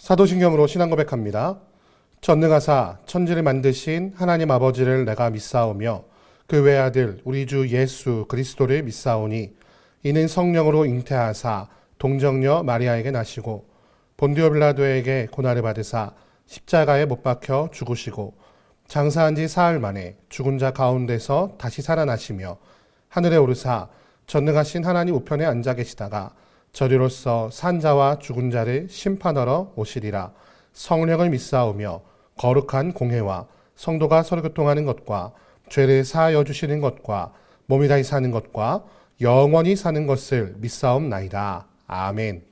사도신경으로 신앙 고백합니다. 전능하사 천지를 만드신 하나님 아버지를 내가 믿사오며 그 외아들 우리 주 예수 그리스도를 믿사오니 이는 성령으로 잉태하사 동정녀 마리아에게 나시고 본디오 빌라도에게 고난을 받으사 십자가에 못 박혀 죽으시고 장사한 지 사흘 만에 죽은 자 가운데서 다시 살아나시며 하늘에 오르사 전능하신 하나님 우편에 앉아 계시다가 저리로서 산자와 죽은 자를 심판하러 오시리라. 성령을 믿사오며 거룩한 공회와 성도가 서로 교통하는 것과 죄를 사하여 주시는 것과 몸이 다시 사는 것과 영원히 사는 것을 믿사옵나이다. 아멘.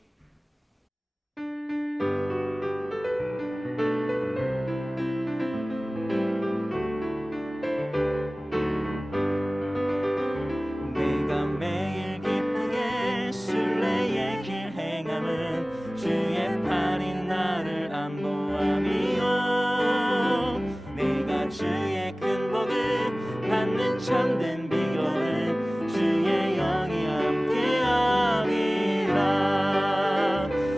내가 매일 기쁘게 순례의 길 행함은 주의 팔이 나를 안보함이요 내가 주의 큰 복을 받는 참된 비결은 주의 영이 함께함이라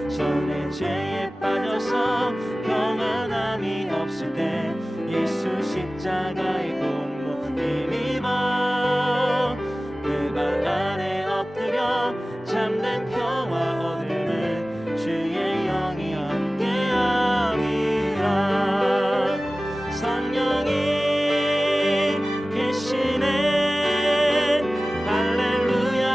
전에 죄에 빠져서 평안함이 없을 때 예수 십자가의 공로 힘입어 그 발 아래 엎드려 참된 평화 얻음은 주의 영이 함께함이라 성령이 계시네 할렐루야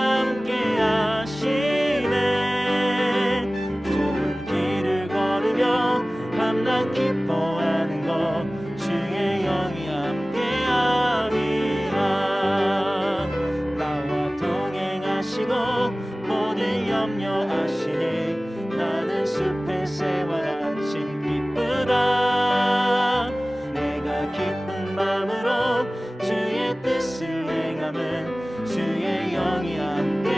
함께하시네 좁은 길을 걸으며 밤낮 기뻐하는 것 주의 영이 함께함이라 나와 동행하시고 모든 염려하시니 나는 숲의 새와 같이 기쁘다 내가 기쁜 마음으로 주의 뜻을 행함은 주의 영이 함께함이라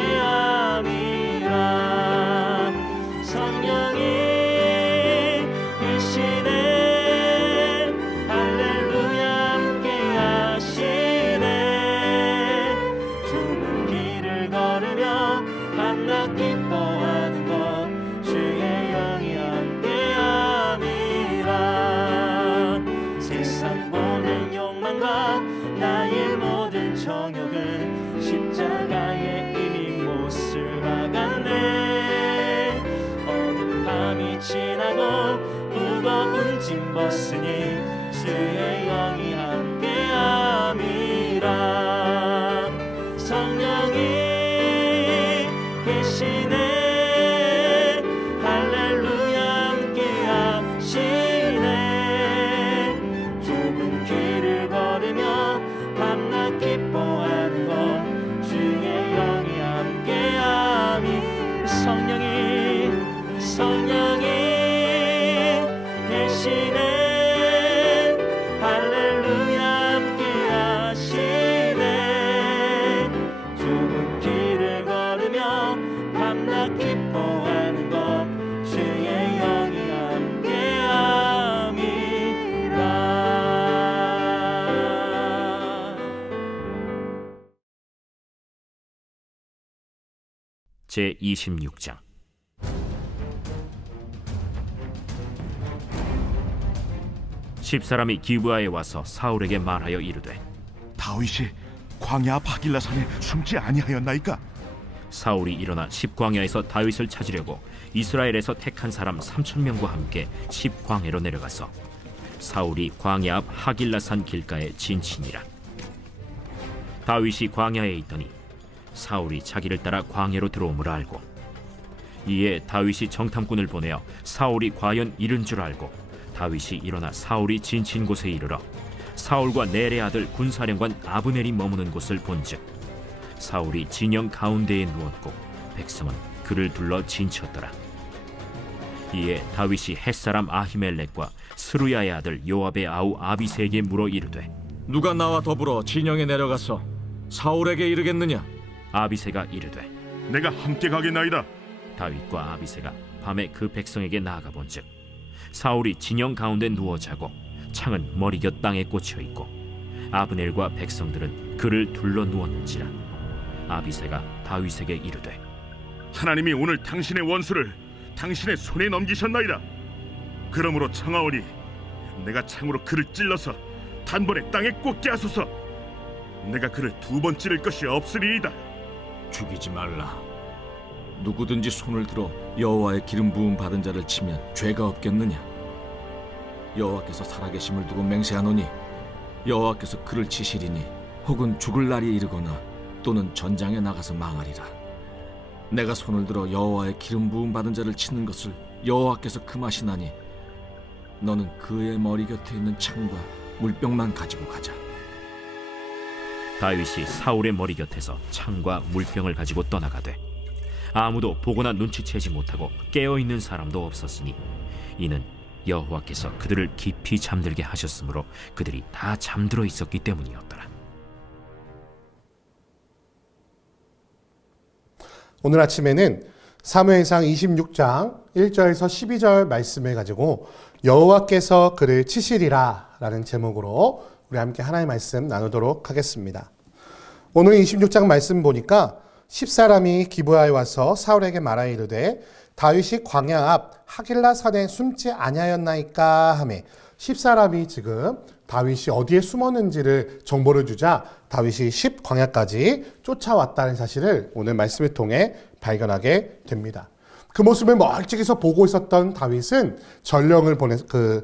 성령이 계시네 할렐루야 함께하시네 좁은 길을 걸으며 밤낮 기뻐하는 것 주의 영이 함께함이라 세상 모든 욕망과 나의 모든 정욕은 십자가에 이미 못을 박았네 어두운 밤이 지나고 무거운 짐 벗으니 주의 영이 함께함이라 성령이 계시네 할렐루야 함께하시네 좁은 길을 걸으며 밤낮 기뻐하는 것 주의 영이 함께함이 성령이 계시네 할렐루야 함께하시네 좁은 길을 걸으며 밤낮 기뻐하는 것 주의 영이 함께함이라 제26장 십사람이 기브아에 와서 사울에게 말하여 이르되 다윗이 광야 앞 하길라산에 숨지 아니하였나이까? 사울이 일어나 십광야에서 다윗을 찾으려고 이스라엘에서 택한 사람 3,000명과 함께 십광야로 내려가서 사울이 광야 앞 하길라산 길가에 진치니라. 다윗이 광야에 있더니 사울이 자기를 따라 광야로 들어옴을 알고 이에 다윗이 정탐꾼을 보내어 사울이 과연 이른 줄 알고 다윗이 일어나 사울이 진친 곳에 이르러 사울과 넬의 아들 군사령관 아브넬이 머무는 곳을 본즉 사울이 진영 가운데에 누웠고 백성은 그를 둘러 진쳤더라. 이에 다윗이 햇사람 아히멜렉과 스루야의 아들 요압의 아우 아비새에게 물어 이르되 누가 나와 더불어 진영에 내려가서 사울에게 이르겠느냐? 아비새가 이르되 내가 함께 가겠나이다. 다윗과 아비새가 밤에 그 백성에게 나아가 본즉 사울이 진영 가운데 누워 자고 창은 머리곁 땅에 꽂혀 있고 아브넬과 백성들은 그를 둘러 누웠는지라. 아비새가 다윗에게 이르되 하나님이 오늘 당신의 원수를 당신의 손에 넘기셨나이다. 그러므로 청하오니 내가 창으로 그를 찔러서 단번에 땅에 꽂게 하소서. 내가 그를 두 번 찌를 것이 없으리이다. 죽이지 말라. 누구든지 손을 들어 여호와의 기름 부음 받은 자를 치면 죄가 없겠느냐? 여호와께서 살아계심을 두고 맹세하노니 여호와께서 그를 치시리니 혹은 죽을 날이 이르거나 또는 전장에 나가서 망하리라. 내가 손을 들어 여호와의 기름 부음 받은 자를 치는 것을 여호와께서 금하시나니 너는 그의 머리 곁에 있는 창과 물병만 가지고 가자. 다윗이 사울의 머리 곁에서 창과 물병을 가지고 떠나가되 아무도 보거나 눈치채지 못하고 깨어있는 사람도 없었으니 이는 여호와께서 그들을 깊이 잠들게 하셨으므로 그들이 다 잠들어 있었기 때문이었더라. 오늘 아침에는 사무엘상 26장 1절에서 12절 말씀을 가지고 여호와께서 그를 치시리라 라는 제목으로 우리 함께 하나님의 말씀 나누도록 하겠습니다. 오늘 26장 말씀 보니까 10사람이 기브아에 와서 사울에게 말하여 이르되 다윗이 광야 앞 하길라 산에 숨지 아니하였나이까 하매 10사람이 지금 다윗이 어디에 숨었는지를 정보를 주자 다윗이 10광야까지 쫓아왔다는 사실을 오늘 말씀을 통해 발견하게 됩니다. 그 모습을 멀찍이서 보고 있었던 다윗은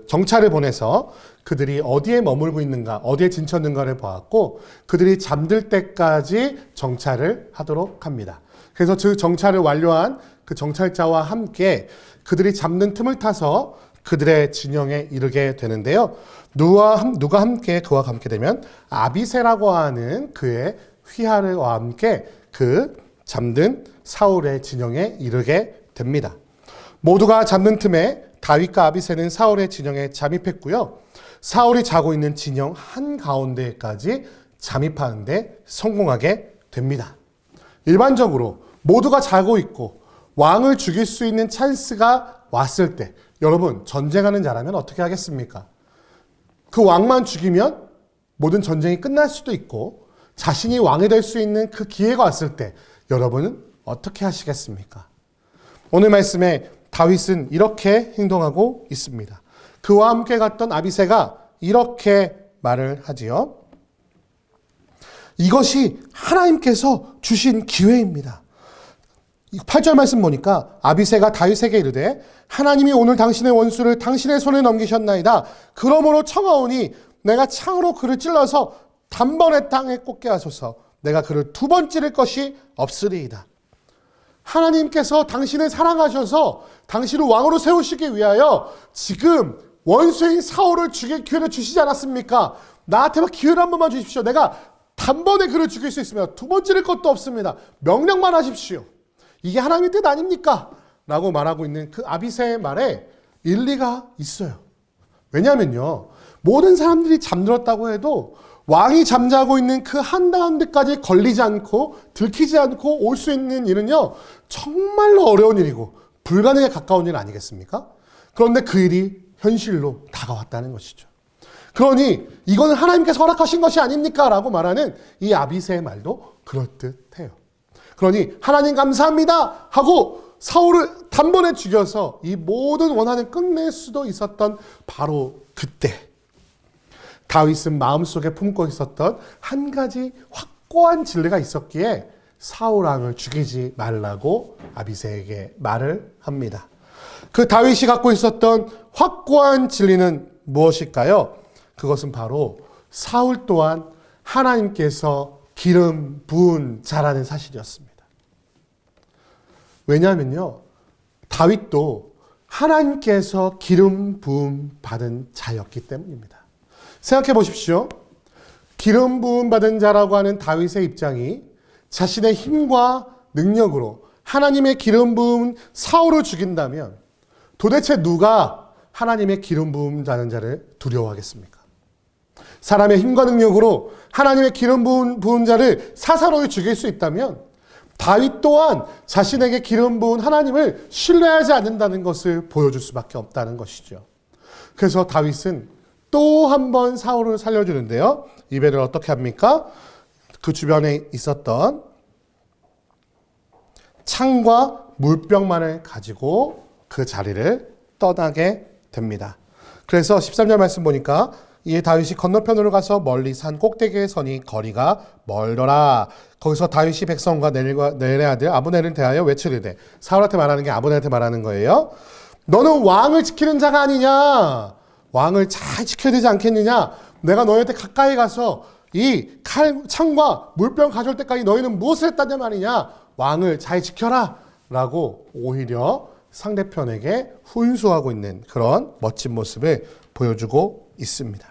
정찰을 보내서 그들이 어디에 머물고 있는가, 어디에 진쳤는가를 보았고 그들이 잠들 때까지 정찰을 하도록 합니다. 그래서 그 정찰을 완료한 그 정찰자와 함께 그들이 잠든 틈을 타서 그들의 진영에 이르게 되는데요. 누가 함께 그와 함께 되면 아비새라고 하는 그의 휘하르와 함께 그 잠든 사울의 진영에 이르게 됩니다. 모두가 잠든 틈에 다윗과 아비새는 사울의 진영에 잠입했고요. 사울이 자고 있는 진영 한가운데까지 잠입하는데 성공하게 됩니다. 일반적으로 모두가 자고 있고 왕을 죽일 수 있는 찬스가 왔을 때 여러분 전쟁하는 자라면 어떻게 하겠습니까? 그 왕만 죽이면 모든 전쟁이 끝날 수도 있고 자신이 왕이 될 수 있는 그 기회가 왔을 때 여러분은 어떻게 하시겠습니까? 오늘 말씀에 다윗은 이렇게 행동하고 있습니다. 그와 함께 갔던 아비새가 이렇게 말을 하지요. 이것이 하나님께서 주신 기회입니다. 8절 말씀 보니까 아비새가 다윗에게 이르되 하나님이 오늘 당신의 원수를 당신의 손에 넘기셨나이다. 그러므로 청하오니 내가 창으로 그를 찔러서 단번에 땅에 꽂게 하소서. 내가 그를 두 번 찌를 것이 없으리이다. 하나님께서 당신을 사랑하셔서 당신을 왕으로 세우시기 위하여 지금 원수인 사울을 죽일 기회를 주시지 않았습니까? 나한테만 기회를 한 번만 주십시오. 내가 단번에 그를 죽일 수 있으면 두 번 찌를 것도 없습니다. 명령만 하십시오. 이게 하나님의 뜻 아닙니까? 라고 말하고 있는 그 아비새의 말에 일리가 있어요. 왜냐하면요, 모든 사람들이 잠들었다고 해도 왕이 잠자고 있는 그 한가운데까지 걸리지 않고 들키지 않고 올 수 있는 일은요, 정말로 어려운 일이고 불가능에 가까운 일 아니겠습니까? 그런데 그 일이 현실로 다가왔다는 것이죠. 그러니 이건 하나님께서 허락하신 것이 아닙니까? 라고 말하는 이 아비새의 말도 그럴듯해요. 그러니 하나님 감사합니다 하고 사울을 단번에 죽여서 이 모든 원한을 끝낼 수도 있었던 바로 그때 다윗은 마음속에 품고 있었던 한 가지 확고한 진리가 있었기에 사울 왕을 죽이지 말라고 아비새에게 말을 합니다. 그 다윗이 갖고 있었던 확고한 진리는 무엇일까요? 그것은 바로 사울 또한 하나님께서 기름 부은 자라는 사실이었습니다. 왜냐하면요, 다윗도 하나님께서 기름 부음 받은 자였기 때문입니다. 생각해 보십시오. 기름 부음 받은 자라고 하는 다윗의 입장이 자신의 힘과 능력으로 하나님의 기름 부음 사울을 죽인다면 도대체 누가 하나님의 기름 부음 받은 자를 두려워하겠습니까? 사람의 힘과 능력으로 하나님의 기름 부은 자를 사사로이 죽일 수 있다면 다윗 또한 자신에게 기름 부은 하나님을 신뢰하지 않는다는 것을 보여줄 수밖에 없다는 것이죠. 그래서 다윗은 또 한 번 사울을 살려주는데요. 이벨을 어떻게 합니까? 그 주변에 있었던 창과 물병만을 가지고 그 자리를 떠나게 됩니다. 그래서 13절 말씀 보니까 이에 다윗이 건너편으로 가서 멀리 산 꼭대기에 서니 거리가 멀더라. 거기서 다윗이 백성과 넬의 아들 아브넬을 대하여 외치르되, 사울한테 말하는 게 아브넬한테 말하는 거예요. 너는 왕을 지키는 자가 아니냐? 왕을 잘 지켜야 되지 않겠느냐? 내가 너희한테 가까이 가서 이 창과 물병 가져올 때까지 너희는 무엇을 했다냐 말이냐? 왕을 잘 지켜라 라고 오히려 상대편에게 훈수하고 있는 그런 멋진 모습을 보여주고 있습니다.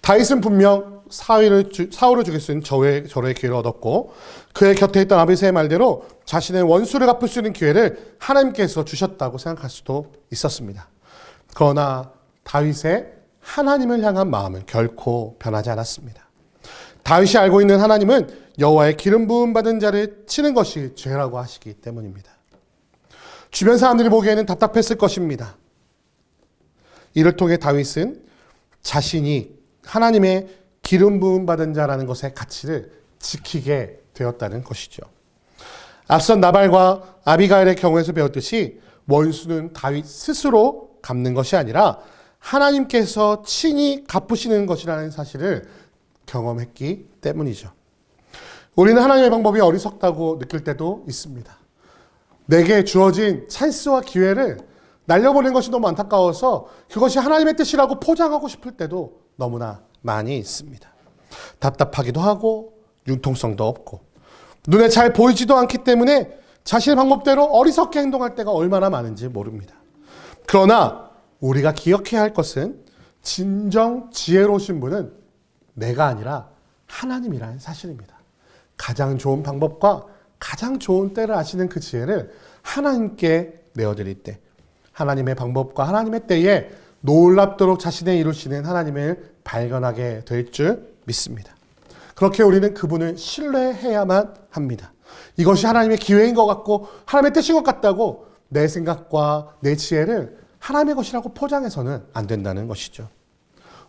다윗은 분명 사울을 죽일 수 있는 절호의 기회를 얻었고, 그의 곁에 있던 아비새의 말대로 자신의 원수를 갚을 수 있는 기회를 하나님께서 주셨다고 생각할 수도 있었습니다. 그러나 다윗의 하나님을 향한 마음은 결코 변하지 않았습니다. 다윗이 알고 있는 하나님은 여호와의 기름 부음 받은 자를 치는 것이 죄라고 하시기 때문입니다. 주변 사람들이 보기에는 답답했을 것입니다. 이를 통해 다윗은 자신이 하나님의 기름 부음 받은 자라는 것의 가치를 지키게 되었다는 것이죠. 앞선 나발과 아비가일의 경우에서 배웠듯이 원수는 다윗 스스로 갚는 것이 아니라 하나님께서 친히 갚으시는 것이라는 사실을 경험했기 때문이죠. 우리는 하나님의 방법이 어리석다고 느낄 때도 있습니다. 내게 주어진 찬스와 기회를 날려보낸 것이 너무 안타까워서 그것이 하나님의 뜻이라고 포장하고 싶을 때도 너무나 많이 있습니다. 답답하기도 하고 융통성도 없고 눈에 잘 보이지도 않기 때문에 자신의 방법대로 어리석게 행동할 때가 얼마나 많은지 모릅니다. 그러나 우리가 기억해야 할 것은 진정 지혜로우신 분은 내가 아니라 하나님이라는 사실입니다. 가장 좋은 방법과 가장 좋은 때를 아시는 그 지혜를 하나님께 내어드릴 때, 하나님의 방법과 하나님의 때에 놀랍도록 자신의 이루시는 하나님을 발견하게 될 줄 믿습니다. 그렇게 우리는 그분을 신뢰해야만 합니다. 이것이 하나님의 기회인 것 같고 하나님의 뜻인 것 같다고 내 생각과 내 지혜를 하나님의 것이라고 포장해서는 안 된다는 것이죠.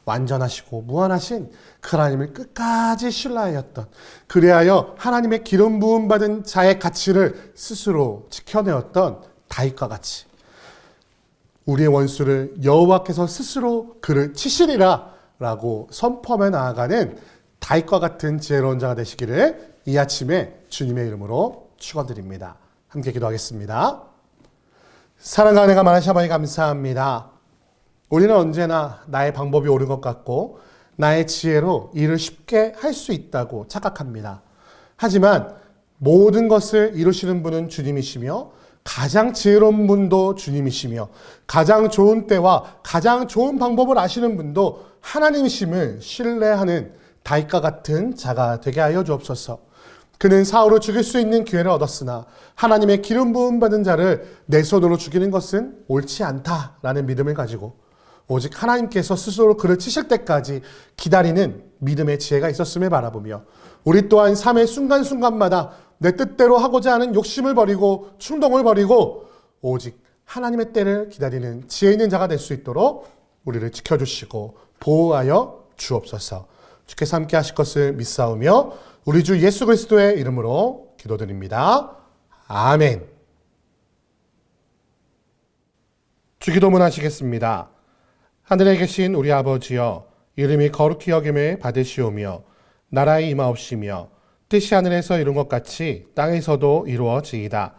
완전하시고 무한하신 그 하나님을 끝까지 신뢰하였던, 그리하여 하나님의 기름 부음 받은 자의 가치를 스스로 지켜내었던 다윗과 같이 우리의 원수를 여호와께서 스스로 그를 치시리라 라고 선포하며 나아가는 다윗과 같은 지혜로운 자가 되시기를 이 아침에 주님의 이름으로 축원드립니다. 함께 기도하겠습니다. 사랑과 은혜가 많으신 아버지 감사합니다. 우리는 언제나 나의 방법이 옳은 것 같고 나의 지혜로 일을 쉽게 할 수 있다고 착각합니다. 하지만 모든 것을 이루시는 분은 주님이시며 가장 지혜로운 분도 주님이시며 가장 좋은 때와 가장 좋은 방법을 아시는 분도 하나님이심을 신뢰하는 다윗과 같은 자가 되게 하여 주옵소서. 그는 사울을 죽일 수 있는 기회를 얻었으나 하나님의 기름 부음 받은 자를 내 손으로 죽이는 것은 옳지 않다라는 믿음을 가지고 오직 하나님께서 스스로 그를 치실 때까지 기다리는 믿음의 지혜가 있었음을 바라보며 우리 또한 삶의 순간순간마다 내 뜻대로 하고자 하는 욕심을 버리고 충동을 버리고 오직 하나님의 때를 기다리는 지혜 있는 자가 될 수 있도록 우리를 지켜주시고 보호하여 주옵소서. 주께서 함께 하실 것을 믿사오며 우리 주 예수 그리스도의 이름으로 기도드립니다. 아멘. 주기도문 하시겠습니다. 하늘에 계신 우리 아버지여, 이름이 거룩히 여김을 받으시오며 나라의 임하옵시며 뜻이 하늘에서 이룬 것 같이 땅에서도 이루어지이다.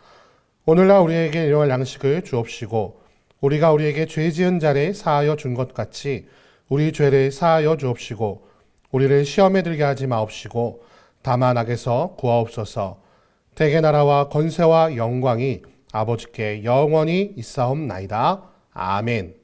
오늘날 우리에게 일용할 양식을 주옵시고 우리가 우리에게 죄 지은 자를 사하여 준 것 같이 우리 죄를 사하여 주옵시고 우리를 시험에 들게 하지 마옵시고 다만 악에서 구하옵소서. 대개 나라와 권세와 영광이 아버지께 영원히 있사옵나이다. 아멘.